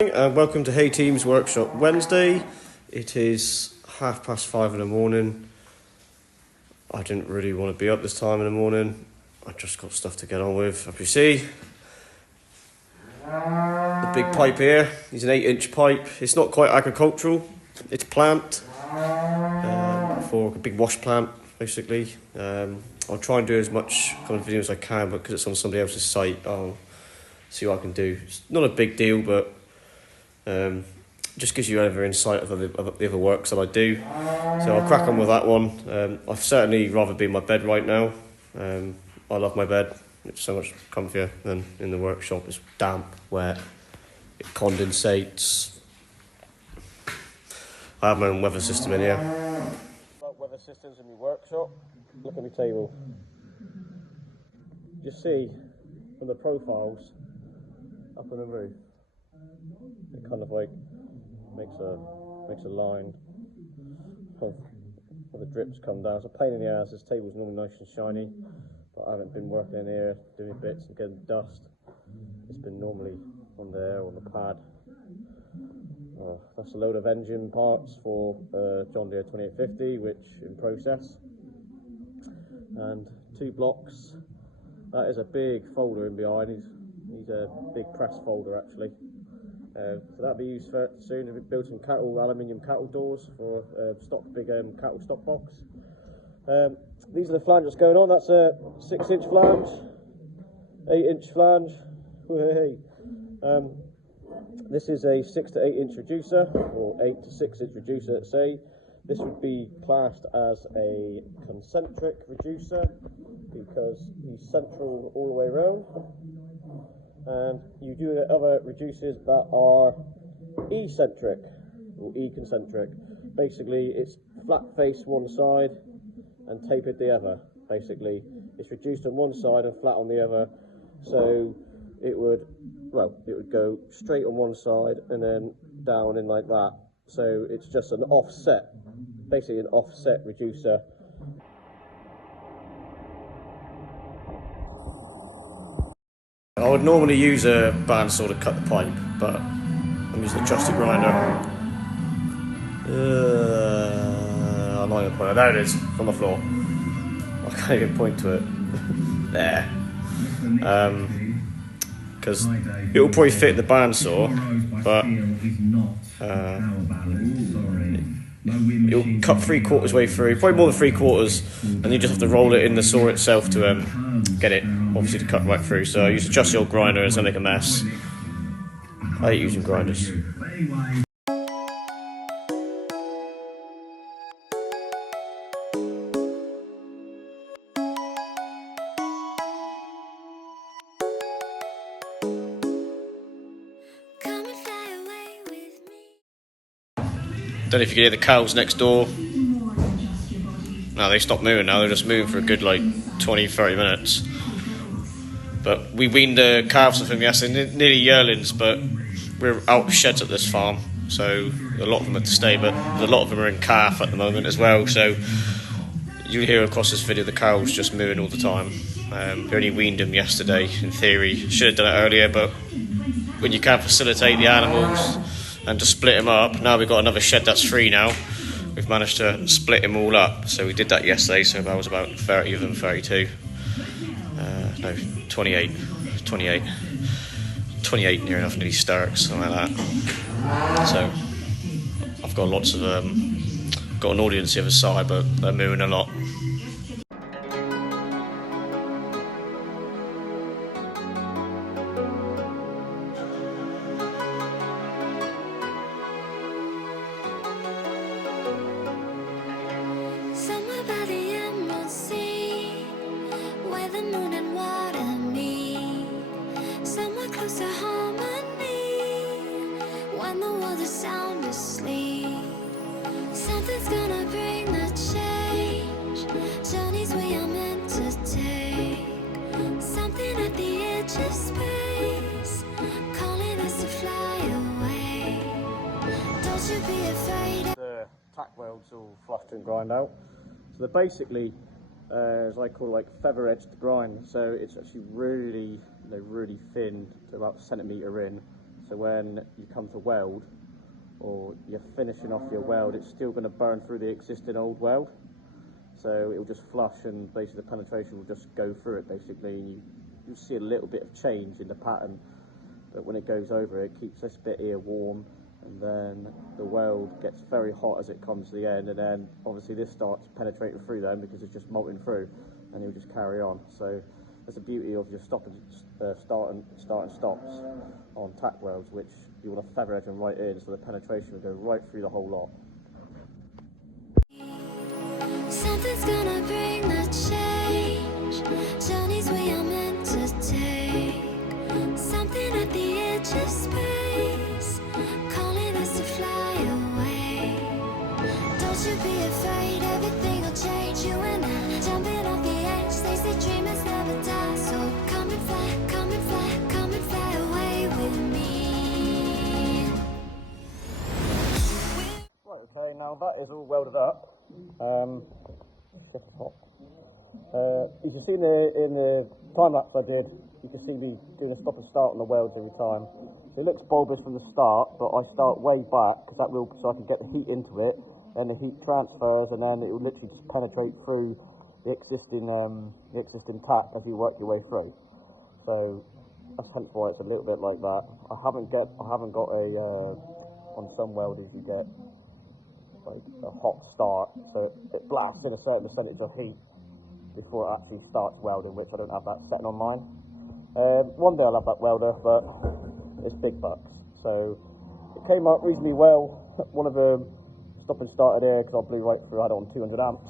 Welcome to Thehayteam's Workshop Wednesday. It is 5:30 in the morning. I didn't really want to be up this time in the morning. I just got stuff to get on with. As you see, the big pipe here is an 8-inch pipe. It's not quite agricultural. It's plant for a big wash plant, basically. I'll try and do as much kind of video as I can, but because it's on somebody else's site, I'll see what I can do. It's not a big deal, but just gives you another insight of the other works that I do. So I'll crack on with that one. I'd certainly rather be in my bed right now. I love my bed. It's so much comfier than in the workshop. It's damp, wet, it condensates. I have my own weather system in here. Weather systems in my workshop. Look at my table. You see from the profiles up on the roof, it kind of like makes a line of where the drips come down. It's a pain in the ass. This table's normally nice and shiny, but I haven't been working in here doing bits and getting dust. It's been normally on there on the pad. That's a load of engine parts for John Deere 2850, which in process, and 2 blocks. That is a big folder in behind. He's a big press folder actually. So that'll be used for soon. We've built some aluminium cattle doors for big cattle stock box. These are the flanges going on. That's a 6-inch flange, 8-inch flange. This is a 6 to 8-inch reducer, or 8 to 6-inch reducer, let's say. This would be classed as a concentric reducer because he's central all the way around. And you do the other reducers that are eccentric or econcentric. Basically, it's flat face one side and tapered the other. Basically, it's reduced on one side and flat on the other. So it would go straight on one side and then down in like that. So it's just an offset, basically an offset reducer. I would normally use a bandsaw to cut the pipe, but I'm using a trusty grinder. I'm not going to point it. There it is, on the floor. I can't even point to it. There. Because it will probably fit the bandsaw, but it'll cut 3/4 way through, probably more than 3/4, and you just have to roll it in the saw itself to get it, obviously, to cut right through. So I use a trusty old grinder, it's going to make a mess. I hate using grinders. Don't know if you can hear the cows next door. No, they stopped moving now. They're just moving for a good 20-30 minutes. But we weaned the calves off them yesterday, nearly yearlings, but we're out of sheds at this farm, so a lot of them had to stay, but a lot of them are in calf at the moment as well, so you'll hear across this video the cows just mooing all the time. We only weaned them yesterday, in theory. Should have done it earlier, but when you can't facilitate the animals and to split them up, now we've got another shed that's free now. We've managed to split them all up, so we did that yesterday, so that was about 30 of them, 32. No, 28 near enough, nearly stirks, something like that. So I've got lots of got an audience the other side, but they're mooing a lot. Something's gonna bring the change. Journeys we are meant to take. Something at the edge of space, calling us to fly away. Don't you be afraid. The tack welds all fluffed and grind out. So they're basically, as I call it, feather edged grind. So it's actually really thin, to about a centimetre in. So when you come to weld, or you're finishing off your weld, it's still going to burn through the existing old weld. So it will just flush, and basically the penetration will just go through it basically. You see a little bit of change in the pattern, but when it goes over, it keeps this bit here warm, and then the weld gets very hot as it comes to the end, and then obviously this starts penetrating through then because it's just molting through, and you'll just carry on. So that's the beauty of your start and stops on tack welds, which you want to feather edge them right in, so the penetration will go right through the whole lot. Something's gonna bring the change. Journeys we are meant to take. Something at the edge of space, calling us to fly away. Don't you be afraid, everything will change. You and I, jumping off the edge. They say dreamers never die, so come and fly, come and fly, come and fly away with me. Right, okay, now that is all welded up. You can see in the time lapse I did, you can see me doing a stop and start on the welds every time. So it looks bulbous from the start, but I start way back because that will, so I can get the heat into it. Then the heat transfers, and then it will literally just penetrate through the existing tack as you work your way through. So that's hence why it's a little bit like that. I haven't got a on some welders you get like a hot start, so it blasts in a certain percentage of heat before it actually starts welding, which I don't have that setting on mine. One day I'll have that welder, but it's big bucks. So it came out reasonably well. One of them stop and started here because I blew right through. I had it on 200 amps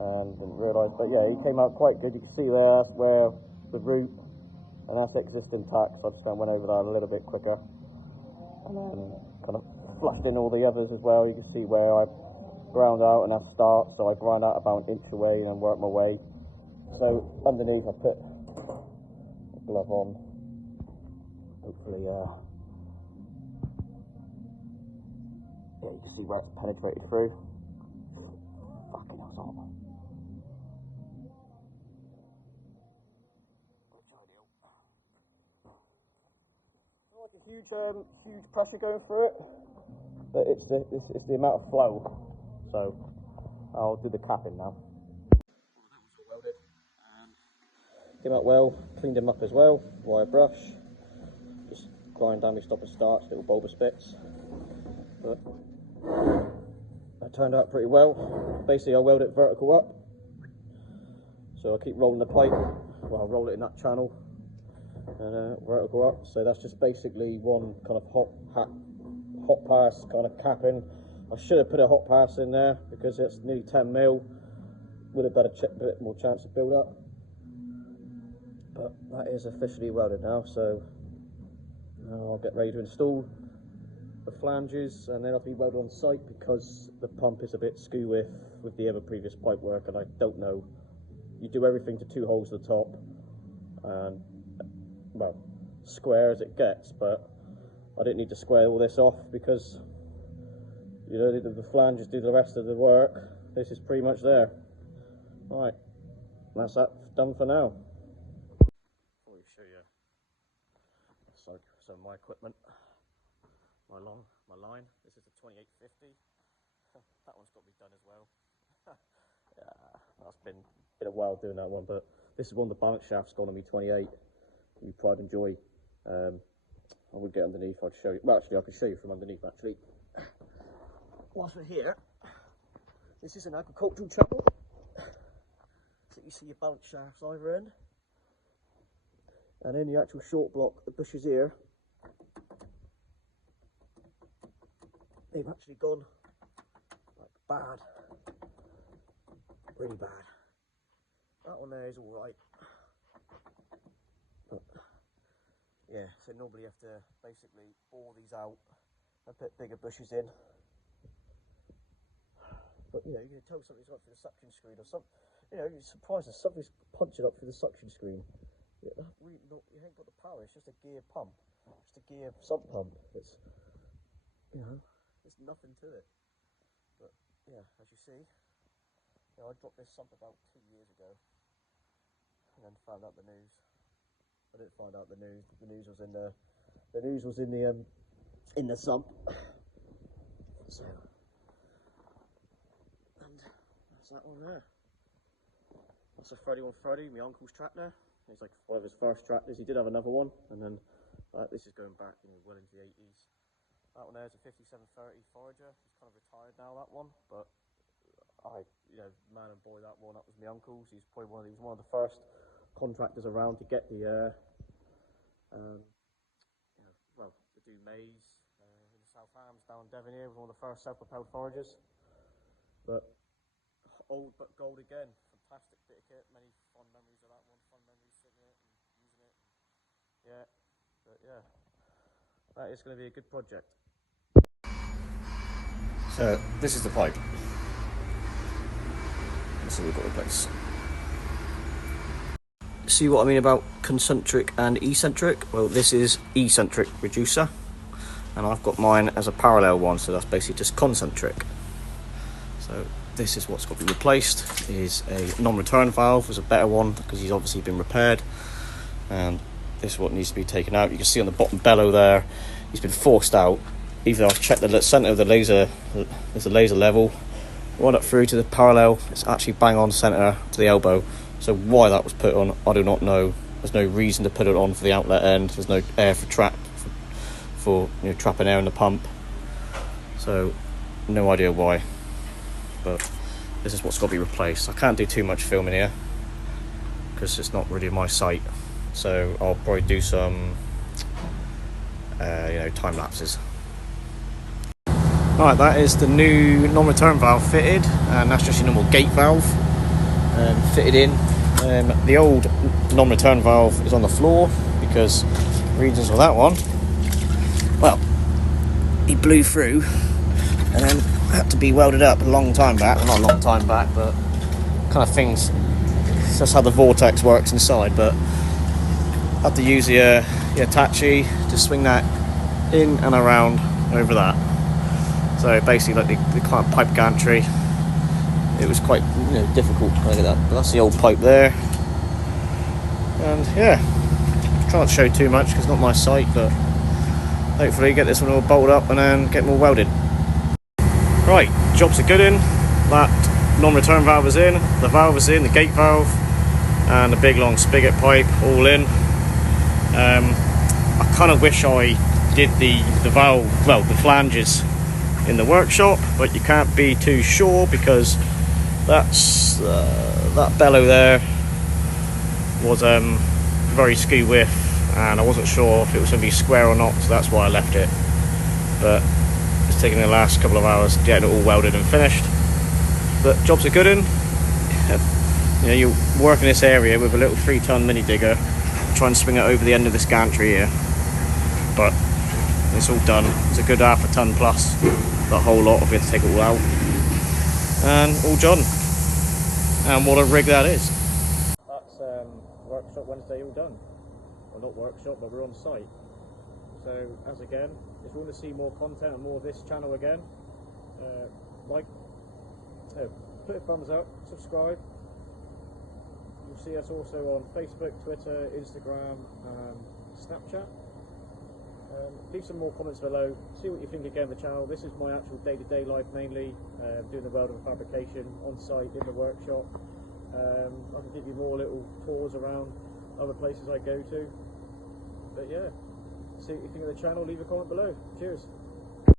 and didn't realise, but yeah, he came out quite good. You can see there, that's where the root, and that's existing tack, so I just went over that a little bit quicker, and then kind of flushed in all the others as well. You can see where I ground out and that starts, so I grind out about an inch away and then work my way. So underneath I put a glove on, hopefully yeah, you can see where it's penetrated through. Fucking hell, it's hot. Like a huge pressure going through it, but it's the amount of flow. So I'll do the capping now. That was all welded and came out well. Cleaned them up as well. Wire brush. Just grind down my stop and start, little bulbous bits. But that turned out pretty well. Basically, I weld it vertical up. So I keep rolling the pipe. Well, I'll roll it in that channel and vertical up. So that's just basically one kind of hot pass kind of capping. I should have put a hot pass in there because it's nearly 10 mil. Would have better a bit more chance of build up. But that is officially welded now, so now I'll get ready to install the flanges, and then I'll be welded on site because the pump is a bit skew with the other previous pipe work, and I don't know. You do everything to 2 holes at the top, and well, square as it gets, but I didn't need to square all this off because, you know, the flanges do the rest of the work. This is pretty much there. Right, that's that done for now. Before we show you some of my equipment, my line. This is a 2850. That one's got to be done as well. Yeah, that's been a while doing that one, but this is one of the balance shafts gone on me 28. You pride and joy. I would get underneath. I'd show you. Well, actually, I could show you from underneath. Actually, whilst we're here, this is an agricultural chapel. So you see your balance shafts either end, and in the actual short block, the bushes here, they've actually gone like bad, really bad. That one there is all right, but yeah, so normally you have to basically bore these out and put bigger bushes in. But you know, you can tell something's up through the suction screen or something. You know, you're surprised that something's punching up through the suction screen. You ain't got the power. It's just a gear pump, just a gear sump pump. It's, you know, there's nothing to it. But yeah, as you see, you know, I dropped this sump about 2 years ago, and then found out the news. I didn't find out the news. The news was in the The news was in the sump. So, and that's that one there. That's a Friday 130, my uncle's tractor. It's like one of his first tractors. He did have another one, and then this is going back, well into the 80s. That one there is a 5730 Forager. He's kind of retired now, that one, but man and boy, that was my uncle's. He's probably one of the first contractors around to get the to do maize in the South Hams down Devon here. Was one of the first self-propelled foragers. But old but gold again. Fantastic bit of kit. Many fond memories of that one. Fond memories sitting in it and using it. That is going to be a good project. So this is the pipe. So we've got a place. See what I mean about concentric and eccentric? Well, this is eccentric reducer, and I've got mine as a parallel one, so that's basically just concentric. So this is what's got to be replaced. Is a non-return valve. Is a better one because he's obviously been repaired, and this is what needs to be taken out. You can see on the bottom bellow there, he's been forced out. Even though I've checked the centre of the laser, there's a laser level. Run up through to the parallel, it's actually bang on centre to the elbow. So why that was put on, I do not know. There's no reason to put it on for the outlet end. There's no air for trapping air in the pump. So no idea why. But this is what's got to be replaced. I can't do too much filming here because it's not really my site. So I'll probably do some time lapses. Right, that is the new non-return valve fitted, and that's just your normal gate valve fitted in. The old non-return valve is on the floor because reasons for that one. Well, he blew through and then had to be welded up a long time back. Well, not a long time back, but kind of things. That's how the vortex works inside. But I had to use the Hitachi to swing that in and around over that. So basically, like the kind of pipe gantry, it was quite difficult. Look at that. But that's the old pipe there, and try not to show too much because it's not my site. But hopefully, get this one all bolted up and then get them all welded. Right, jobs are good in. That non-return valve is in. The valve is in. The gate valve and the big long spigot pipe all in. I kind of wish I did the valve, well, the flanges in the workshop, but you can't be too sure because that's that bellow there was very skew width, and I wasn't sure if it was going to be square or not, so that's why I left it. But it's taken the last couple of hours getting it all welded and finished. But jobs are good in. You work in this area with a little 3-ton mini digger, try and swing it over the end of this gantry here, but it's all done. It's a good half a ton plus. The whole lot, we have to take it all out, and all done. And what a rig that is. That's workshop Wednesday all done. Well, not workshop, but we're on site. So as again, if you want to see more content and more of this channel again, put a thumbs up, subscribe. You'll see us also on Facebook, Twitter, Instagram and Snapchat. Leave some more comments below, see what you think again of the channel. This is my actual day-to-day life mainly, doing the welding and fabrication on site in the workshop. I can give you more little tours around other places I go to. But yeah, see what you think of the channel, leave a comment below. Cheers.